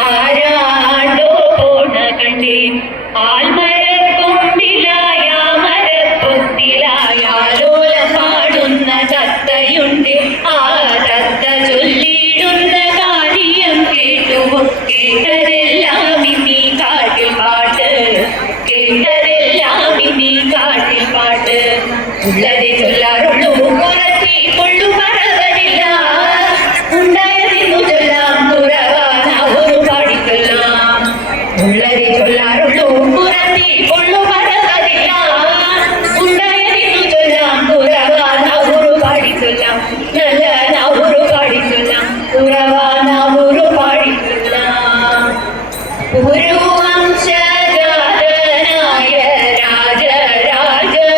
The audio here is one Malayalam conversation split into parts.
ആരാണ്ടോ പോണ കണ്ടേ ആൽമരക്കൊമ്പിലായ മരപ്പൊത്തിലായാലോല പാടുന്ന തത്തയുണ്ട്. ആ തത്ത ചൊല്ലിടുന്ന കാര്യം കേട്ടുവോ? കേട്ടതെല്ലാം ഇനി കാട്ടിൽ പാട്ട്, കേട്ടതെല്ലാം ഇനി കാട്ടിൽ പാട്ട്. ഉള്ളതെ ചൊല്ലാറുള്ളൂ കുറത്തി കൊള്ളു പറവരില്ല, ഉണ്ടായതിന്നു ചൊല്ലാം കുറവാന ഒരു പാടിക്കൊല്ലാം. ഉള്ളതെ ചൊല്ലാറുള്ളൂ കുറത്തി കൊള്ളു പറവരില്ല, ഉണ്ടായതിന്നു ചൊല്ലാം കുറവാന ഒരു പാടിക്കൊല്ലാം. നല്ല ഒരു പാടിക്കൊല്ലാം, കുറവാന ഒരു പാടിക്കൊല്ലാം. ഒരു വംശജാതനായ രാജരാജനന്നോരു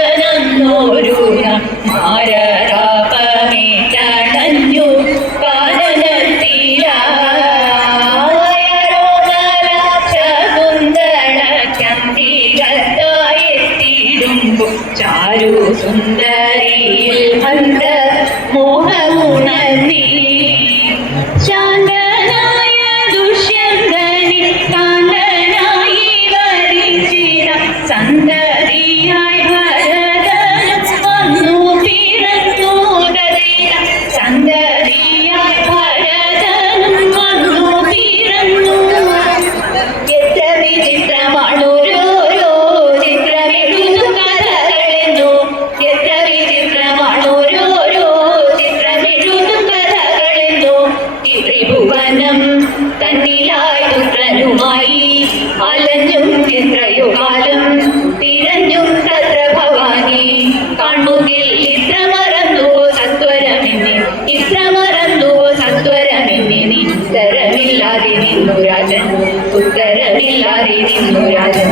മാരരാപമേറ്റണഞ്ഞു കാനനത്തിലാരോമലക്ഷകുന്തളക്കന്തികത്തായെത്തിടുമ്പോ ചാരു സുന്ദരിയിൽ അന്ത മോഹമുണർന്നീ. ശാന്തനായ ദുഷ്യന്തനി കാന്തനായി വരിച്ചിട സന്തതിയായി ഭരതനും വന്നു പിറന്നു ദരിദ്ര. സന്തതിയായി ഭരതനും വന്നു പിറന്നു. എത്ര വിചിത്രമാണോരോരോ ചിത്രമെഴുതും കഥകളെന്നോ, എത്ര വിചിത്രമാണോരോരോ ചിത്രമെഴുതും കഥകളെന്നോ. ത്രിഭുവനം തന്നിലായി പുത്രനുമായി അലഞ്ഞും എത്രയോ കാലം തിരഞ്ഞും തത്ര ഭവാനി. കാണുകിൽ ഇത്ര മറന്നുവോ സത്വരമെന്നെ, ഇത്ര മറന്നുവോ സത്വരമെന്നെ. നീ ഉത്തരമില്ലാതെ നിന്നു രാജൻ, ഉത്തരമില്ലാതെ നിന്നു രാജൻ.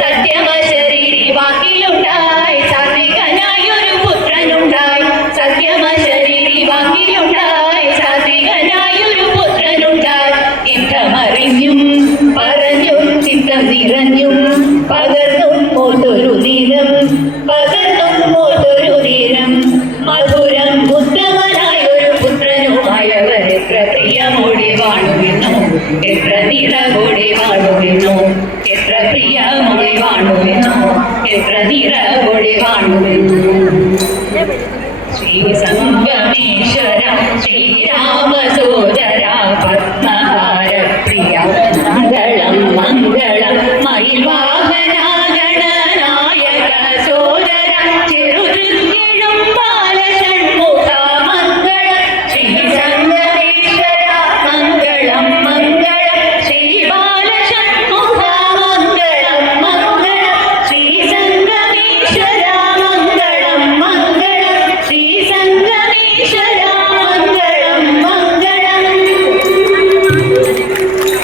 സത്യമശരീരി വാക്കിലുണ്ടായി സാത്വികനായൊരു പുത്രനുണ്ടായി, സത്യമശരീരി വാക്കിലുണ്ടായി സാത്വികനായൊരു പുത്രനുണ്ടായി. യുദ്ധമറിഞ്ഞും പറഞ്ഞും ചിത്തം നിറഞ്ഞും പകർന്നും മോത്തൊരു നേരം, പകർന്നും മോത്തൊരു നേരം. മധുരം ഉത്തമനായൊരു പുത്രനുമായവർ എത്ര പ്രിയമോടെ വാണുവെന്നോ, എത്ര നിറവോടെ വാണുവെന്നോ, എത്ര പ്രിയമോടെ വാണുവെന്നോ, എത്ര നിറവോടെ വാണുവെന്നോ. ശ്രീ സംഗമേശ്വര ശ്രീരാമസോദര പത്മഹാര